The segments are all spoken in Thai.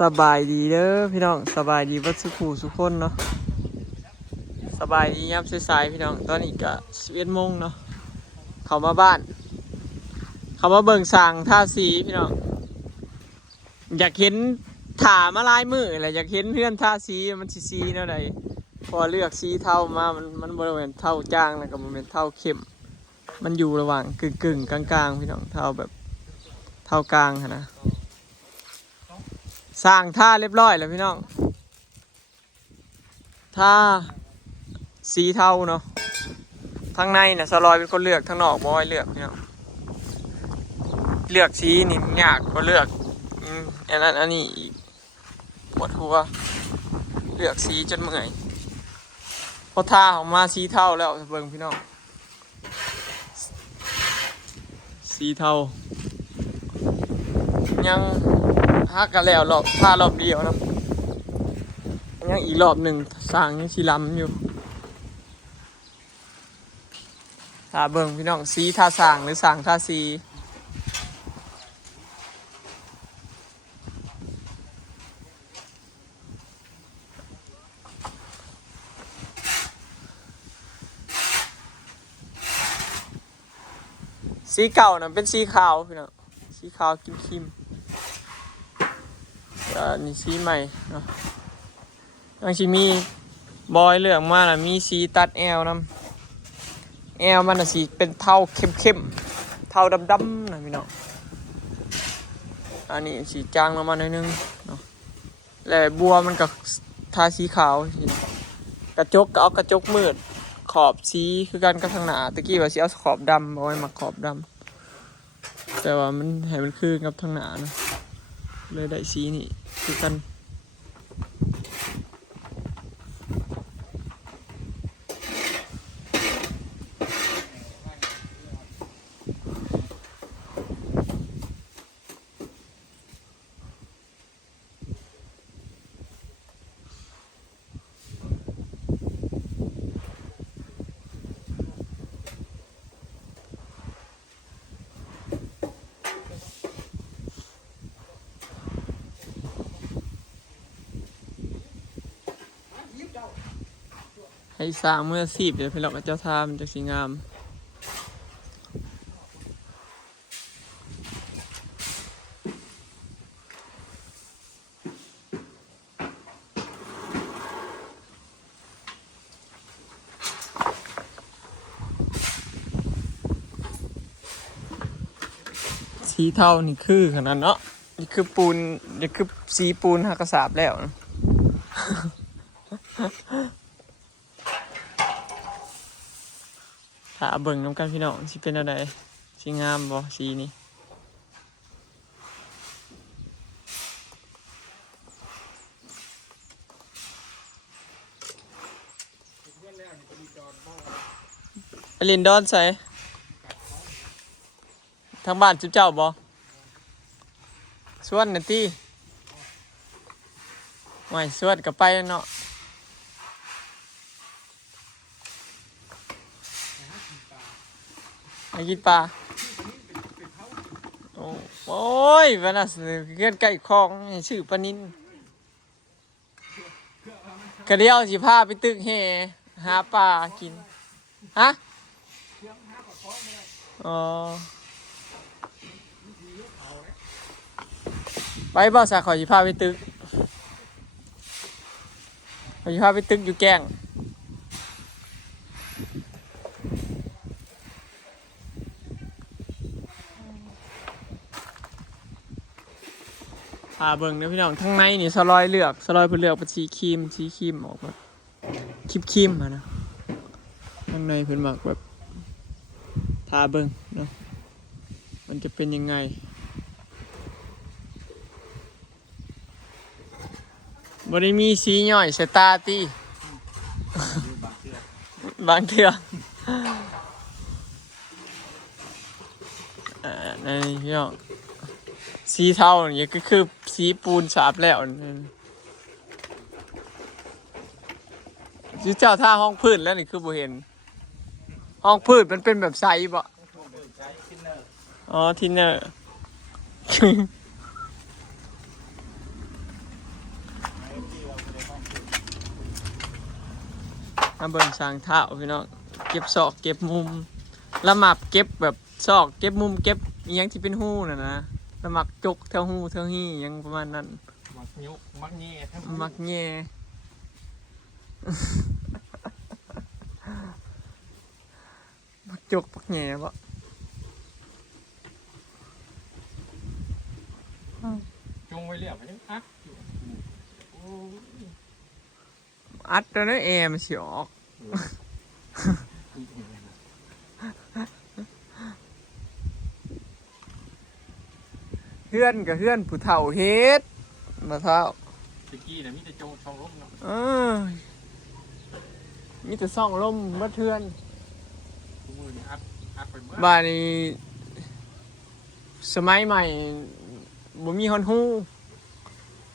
สบายดีเด้อพี่น้องสบายดีวัดสุขูสุขคนเนาะสบายดียามสายๆพี่น้องตอนนี้ก็11 โมงเนาะเขามาบ้านเขามาเบิ่งสร้างท่าสีพี่น้องอยากเห็นถามาลายมืออะไรอยากเห็นเพื่อนท่าสีมันสีเท่าใดพอเลือกสีเท่ามามันบริเวณเท่าจ้างแล้วก็บริเวณเท่าเข้มมันอยู่ระหว่างกึ่งกลางๆพี่น้องเท่าแบบเท่ากลางนะสร้างท่าเรียบร้อยแล้วพี่น้องท่าสีเทาเนาะทางในเนี่ยสลอยเป็นคนเลือกทางนอกบอยเลือกพี่น้องเลือกสีนี่ยากก็เลือกอันนั้นอันนี้อีกปวดหัวเลือกสีจนเมื่อยพอท่าออกมาสีเทาแล้วเบิ่งพี่น้องสีเทายังฮักกันแล้วรอบท่ารอบเดียวนะยังอีกรอบหนึ่งสร้างยังสีล้ำอยู่ท่าเบิ่งพี่น้องสีท่าสร้างหรือสร้างท่าสีสีเก่านะเป็นสีขาวพี่น้องสีขาวคิมนี่สีใหม่เนาะยังสีมีบอยเหลืองมานะมีสีตัดแอลนะแอลมันนะสีเป็นเทาเข้มเทาดำๆนะพี่น้องอันนี้สีจางลงมาหน่อยนึงเนาะแล้วบัวมันกับทาสีขาวกระจกก็เอากระจกมืดขอบสีคือกันกับทางหน้าตะกี้ว่าสีเอาขอบดำเอาไว้มาขอบดำแต่ว่ามันให้มันคือกับทางหน้านะเลยได้สีนี่คือกันให้สร้างเมื่อสีบเดี๋ยวพี่เราก็เจ้าทามันจะสีงามสีเทานี่คือขนาดเนาะนี่คือปูนนี่คือสีปูนหักกระสาบแล้วนะถ้าเบิ่งน้ำกันพี่น้องสิเป็นอะไรสีงามบ่สีนี้อลินดอนใส่ทางบ้านจุ๊บเจ้าบ่ส่วนนั่นตี้ไม่ส่วนกับไปเนาะมากินปลาโอ้ยวันน่ะเกินใกล้คลองชื่อปลานินกระเดียวสิพาไปตึกแห่หาปลากินฮะอ๋อไปบ่สาขอสิพาไปตึกขอสิพาไปตึกอยู่แกงเบิ่งนะพี่น้องทั้งในนี่สลอยเลือกเเป็นสีครีมออกแบบครีมมานะข้างในเป็นหมักแบบทาเบิ่งเนาะมันจะเป็นยังไงบ่ได้มีสีย่อยสตาร์ตี้บางเทื่อนี่พี่น้องสีเทาอย่างก็คือสีปูนฉาบแล้วนี่เจ้าท่าห้องพื้นแล้วนี่คือบ่เห็นห้องพื้นมันเป็นแบบไซส์บ่อ๋อทินเนอร์ มาเบิ่งสร้างเท้าพี่น้องเก็บซอกเก็บมุมละหมับเก็บแบบซอกเก็บมุมเก็บอิหยังที่เป็นหู้น่ะนะละหมักจกแถวหู้แถวหี่อิหยังประมาณนั้นมักยุมักแง่ทั้ง มักแง่มักจกมักแง่บ่ จงไว้เรียบมันยังอักอยู่โอ้ย อัดแล้วนะแอร์มันสิออกเฮือนกับเฮือนผู้เฒ่าเฮ็ดมาเฒ่า ตะกี้น่ะมีแต่โจงช่องลมเนาะ เออมีแต่ซ่องลมมาเทือน ทุกมือนี่อักไปเมื่อ บ้านนี้สมัยใหม่บ่มีฮอนฮู้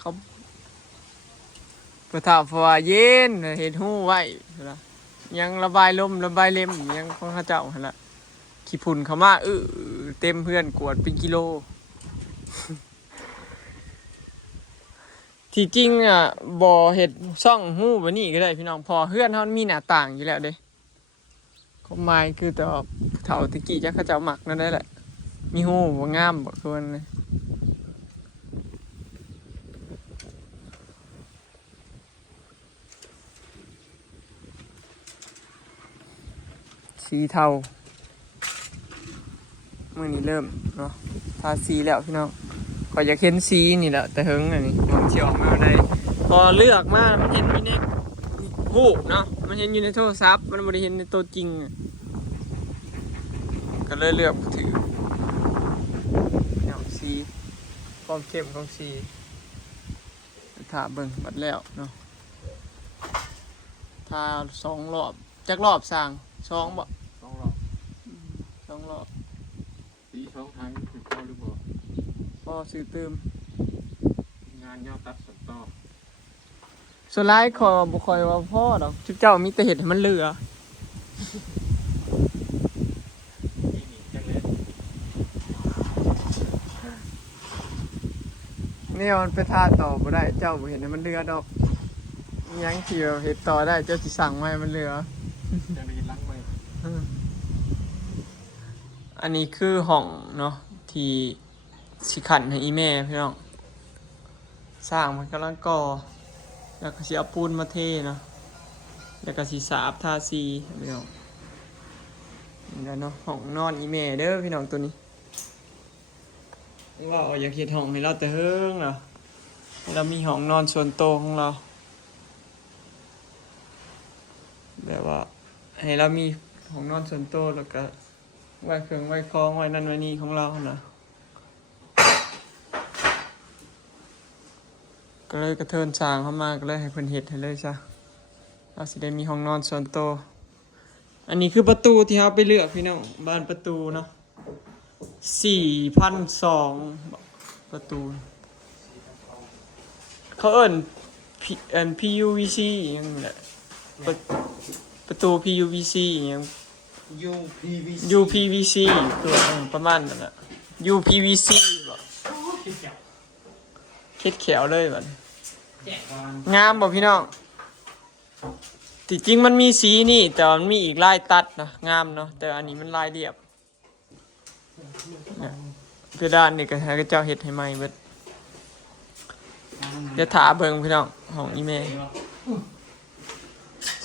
เขาผู้เฒ่าเพราะว่าเย็นเฮ็ดฮู้ไว้ล่ะยังระบายลมระบายเล็มยังของเขาเจ้าหั่นล่ะขี้ฝุ่นเข้ามาเต็มเพื่อนกวดเป็นกิโล ที่จริงอ่ะบ่เฮ็ดซ่องฮู้แบบนี้ก็ได้พี่น้องพอเฮือนเฮามีหน้าต่างอยู่แล้วเด้ความหมายคือแต่ว่าเฒ่าตะกี้จักเขาเจ้ามักนั่นได้แหละมีฮู้บ่งามบ่คือมันเลยสีเทามื้อนี้เริ่มเนาะทาสีแล้วพี่น้องก็อยากเห็นสีนี่แหละแต่เฮิงอันนี้มันสิออกมาได้พอเลือกมามันเห็นอยู่ในรูปเนาะมันเห็นอยู่ในโทรศัพท์มันบ่ได้เห็นในตัวจริงอะก็เลยเลือกมาถือเอาสีความเข้มของสีถ้าเบิ่งบัดแล้วเนาะถ้า2 รอบจักรอบสร้าง2บ่ ต้องหรอก 2 รอบ สีช่องทางคือพอหรือบ่ พอซื้อเติม งานยอดตัดสนต่อ ส่วนหลายขอบ่ค่อยว่าพ่อดอกจุเจ้ามีแต่เฮ็ดให้มันเหลือ นี่จังเลย นี่มันไปทาต่อบ่ได้เจ้าบ่เห็นให้มันเหลือดอกอิหยังที่ว่าเฮ็ดต่อได้เจ้าสิสั่งมาให้มันเหลือ จังเลยล้างไว้ อันนี้คือห้องเนาะที่สิขันให้อีแม่พี่น้องสร้างมันกำลังก่อแล้วก็สิเอาปูนมาเทเนาะแล้วก็สิสาบทาสีพี่น้องนี่แหละเนาะห้องนอนอีแม่เด้อพี่น้องตัวนี้ว่าอยากเฮ็ดห้องให้เราแต่เฮิงเหรอเรามีห้องนอนส่วนตัวของเราแบบว่าให้เรามีห้องนอนส่วนตัวแล้วก็ไว้เครื่องไว้คล้องไว้นั่นไว้นี่ของเรานะก็เลยกระเทินสร้างเข้ามาก็เลยให้เพิ่นเฮ็ดให้เลยจ้ะเราสิได้มีห้องนอนส่วนตัวอันนี้คือประตูที่เราไปเลือกพี่น้องบ้านประตูเนาะ4,200ประตูเขาเอิ้น PUVC อหยังนี่แหละประตู PUVC อหยัง UPVC UPVC ตัวประมาณนั้นน่ะ UPVC บ่เค็ดแขวเลยบัด แจกวาง งามบ่พี่น้องที่จริงมันมีสีนี่แต่ว่ามันมีอีกลายตัดนะงามเนาะแต่อันนี้มันลายเรียบเนี่ยเพดานนี่ก็ให้เจ้าเฮ็ดให้ใหม่เบิดเดี๋ยวถาเบิ่งพี่น้องห้องอีเม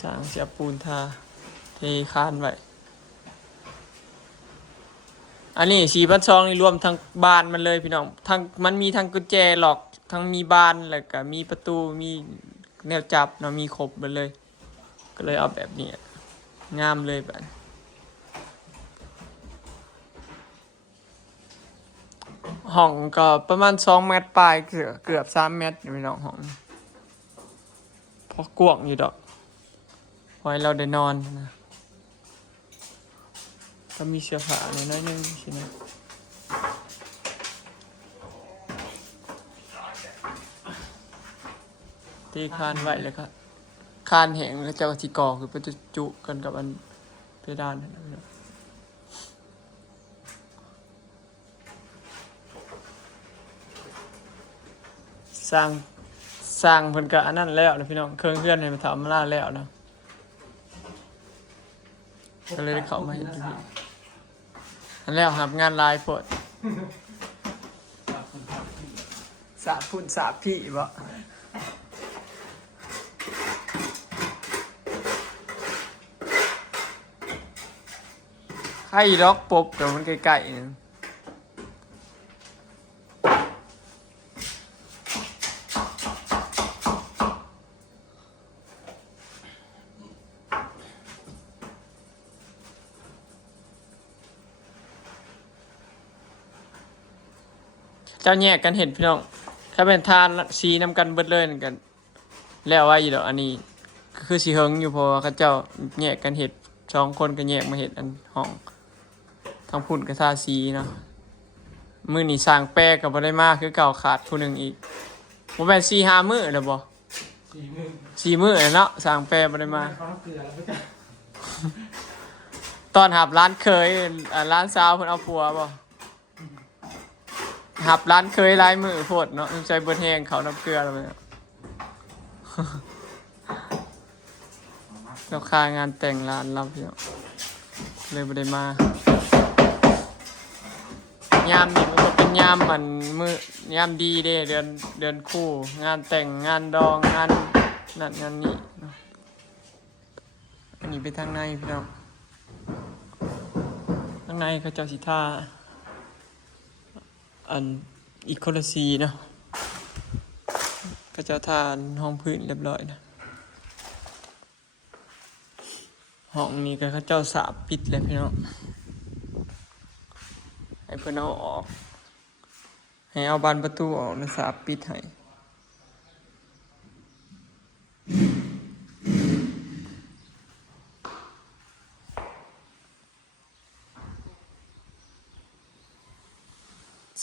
สร้างเสียปูนทาเทคานไว้อันนี้4,200นี่รวมทั้งบานมันเลยพี่น้องทั้งมันมีทั้งกุญแจล็อกทั้งมีบานแล้วก็มีประตูมีแนวจับเนาะมีครบหมดเลยก็เลยเอาแบบนี้งามเลยแบบห้องก็ประมาณ2 เมตรปลายเกือบ3 เมตรอยู่พี่น้องห้องพอกว้างอยู่ดอกไว้เราได้นอนนะก็มีเสื้อผ้าหน่อยนึงใช่ไหมตีคานไว้เลยครับคานแห้งแล้วเจ้าที่ก่อคือเป็นจุกันกับอันเพดานนั่นนะสร้างเพิ่นก็อันนั้นแล้วนะพี่น้องเครื่องเฮือนให้มันทำมาแล้วนะ ก็เลยได้เข้ามาเห็นอยู่พี่อันแล้วครับงานลายโพดสาพุ่นสาพี่บ่ให้ล็อกปบแต่มันใกล้ๆนึงเจ้าแยกกันเห็นพี่น้องถ้าเป็นทานสีน้ำกันเบิดเลยนั่นกันแล้วว่าอยู่ดอกอันนี้ก็คือสีเฮิงอยู่เพราะว่าเขาเจ้าแยกกันเห็ด2 คนก็แยกมาเห็ดอันห้องทางพุ่นก็ทาสีเนาะมื้อนี้สร้างแปรก็บ่ได้มาคือเก่าขาดผู้หนึงอีกบ่แม่น4-5 มื้อแล้วบ่ 4 มื้อแล้วเนาะสร้างแปรบ่ได้มา เกลือแล้วก็ ตอนหับร้านเคยร้านสาวเพิ่นเอาผัวบ่หับร้านเคยหลายมื้อโพดเนาะใจเบิดแฮงเขาน้ำเกลือแล้วเนี่ย เราค่างานแต่งร้านเราพี่น้องเลยบ่ได้มายามนี้มันก็เป็นยามมันมื้อยามดีเด้เดือนคู่งานแต่งงานดองงานนั่นงานนี้เนาะอันนี้ไปทางในพี่น้องทางในเขาเจ้าสิท่าอันอีกคนละสีเนาะเขาเจ้าท่าห้องพื้นเรียบร้อยนะห้องนี้ก็เขาเจ้าสาบปิดเลยพี่น้องให้เพื่อนเอาออกให้เอาบานประตูออกแล้วสาบปิดให้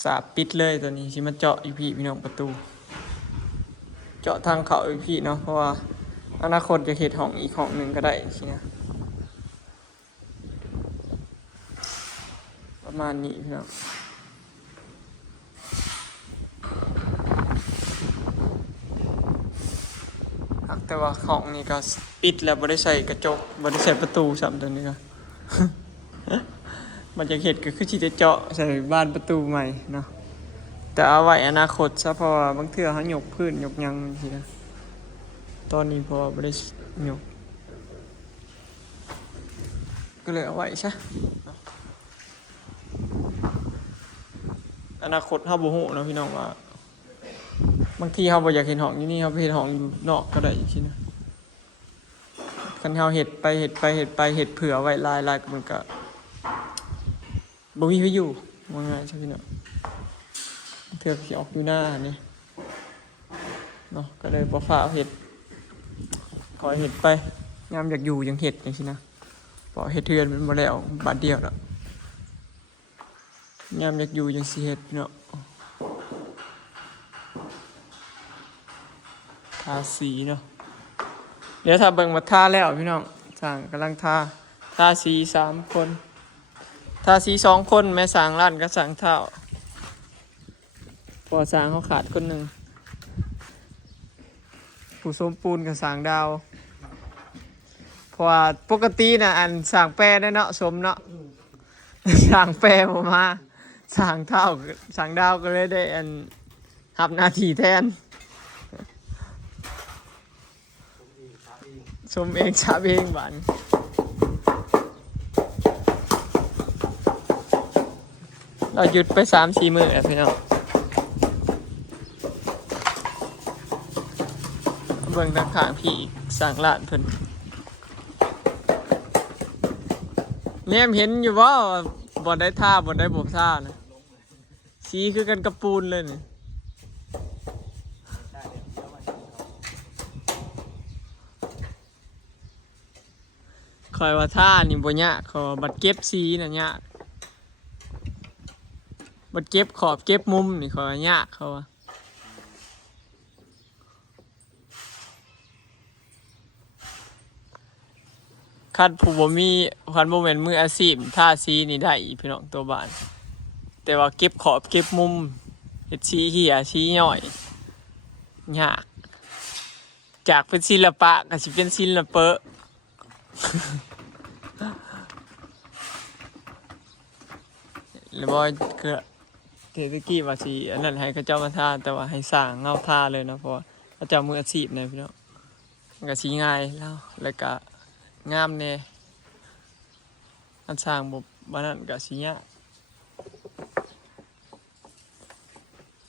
สาบปิดเลยตัวนี้สิมาเจาะอีพี่น้องประตูเจาะทางเขาอีพี่เนาะเพราะว่าอนาคตจะเฮ็ดห้องอีกห้องหนึ่งก็ได้สินะประมาณนี้พี่น้องแต่ว่าห้องนี้ก็ปิดแล้วบ่ได้ใส่กระจกบ่ได้ใส่ประตูซ้ำตัวนี้ก็ มันจะเฮ็ดก็คือสิจะเจาะใส่บานประตูใหม่เนาะแต่เอาไว้อนาคตซะเพราะว่าบางเทื่อเฮายกพื้นยกหยังจังซี่นะตอนนี้พอบ่ได้ยกก็เลยเอาไว้ซะอนาคตเฮาบ่ฮู้เนาะพี่น้องว่าบางทีเฮาบ่อยากเห็นห้องอยู่นี่เฮาไปเฮ็ดห้องอยู่นอกก็ได้จังซี่นะคันเฮาเฮ็ดไปเฮ็ดเผื่อไว้หลายๆก็มันก็บ่มีไว้อยู่ว่าง่ายใช่พี่น้องเทื่อสิออกอยู่หน้านี่เนาะก็เลยบ่ฟ้าวเฮ็ดขอเฮ็ดไปยามอยากอยู่ยังเฮ็ดจังซี่นะเพราะเฮ็ดเทือนมันบ่แล้วบาดเดียวแล้วยามอยากอยู่ยังสิเฮ็ดเนาะทาสีเนาะเดี๋ยวถ้าเบิ่งมาทาแล้วพี่น้องสร้างกำลังทาสี3 คนทาสี2 คนแม่สร้างร้านก็สร้างเท้าพอสร้างเขาขาดคนหนึ่งผู้สมปูนกับสร้างดาวเพราะว่าปกตินะอันสร้างแปรได้เนาะสมเนาะสร้างแปรผมมาสร้างเท้าสร้างดาวก็เลยได้อันทำหน้าที่แทนสมเองชาเองบ้านเราหยุดไป3-4 มื้อแล้วพี่น้องเบิ่งทางข้างพี่สร้างร้านเพิ่นแนมเห็นอยู่ว่าบ่ได้ท่าบ่ได้บ่ท่านะสีคือกันกับปูนเลยนี่คอยว่าท่านี่บ่ยากขอบัดเก็บสีน่ะยากบัดเก็บขอบเก็บมุมนี่ขอยากเขาว่าคันผู้บ่มีคันบ่แม่นมืออาชีพท่าสีนี่ได้อีพี่น้องตัวบ้านแต่ว่าเก็บขอบเก็บมุมเฮ็ดสีเหี้ยสีย่อยยากจากเป็นศิลปะก็สิเป็นศิลปะ หรือว่าคือเทศกี้ว่าสิอันนั้นให้เขาเจ้ามาท่าแต่ว่าให้สร้างเงาท่าเลยนะเพราะว่าเขาเจ้ามืออาชีพเนี่ยพี่น้องมันก็สิง่ายแล้วก็งามแน่อันสร้างบ่บ้านนั้นก็สิยาก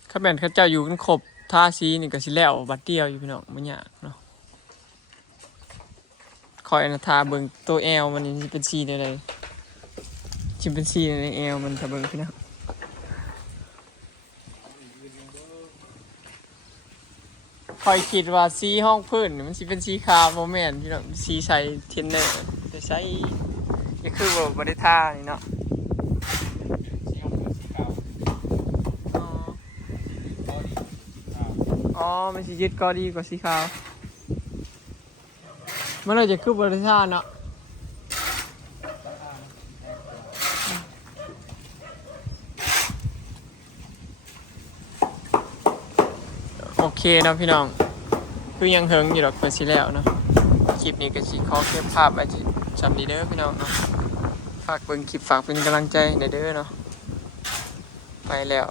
เขาแม่นเขาเจ้าอยู่กันครบท่าสีนี่ก็สิแล้วบัดเดียวอยู่พี่น้องบ่ยากเนาะคอยนะทาเบิ่งตัวแอลมันนี่สิเป็นสีใดๆสิเป็นสีในแอลมันถ้าเบิ่งพี่น้องคอยคิดว่าสีห้องพื้นนี่มันสิเป็นสีขาวบ่แม่นพี่น้องสีใสเทนเนอร์แต่ใสก็คือบ่ได้ทานี่เนาะ สีขาวสีขาว อ๋อ ก็ดีสีขาว อ๋อมันสิยึดก็ดีกว่าสีขาวมันเลยจะคือบริษัทเนาะโอเคนะพี่น้องคือยังเฮิงอยู่ดอกเปิดสิแล้วเนาะคลิปนี้ก็สิขอเก็บภาพไว้จำดีเด้อพี่น้องเนาะฝากเบิ่งคลิปฝากเป็นกำลังใจในเด้อเนาะไปแล้ว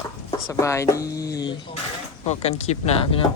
สบายดีพบกันคลิปหน้าพี่น้อง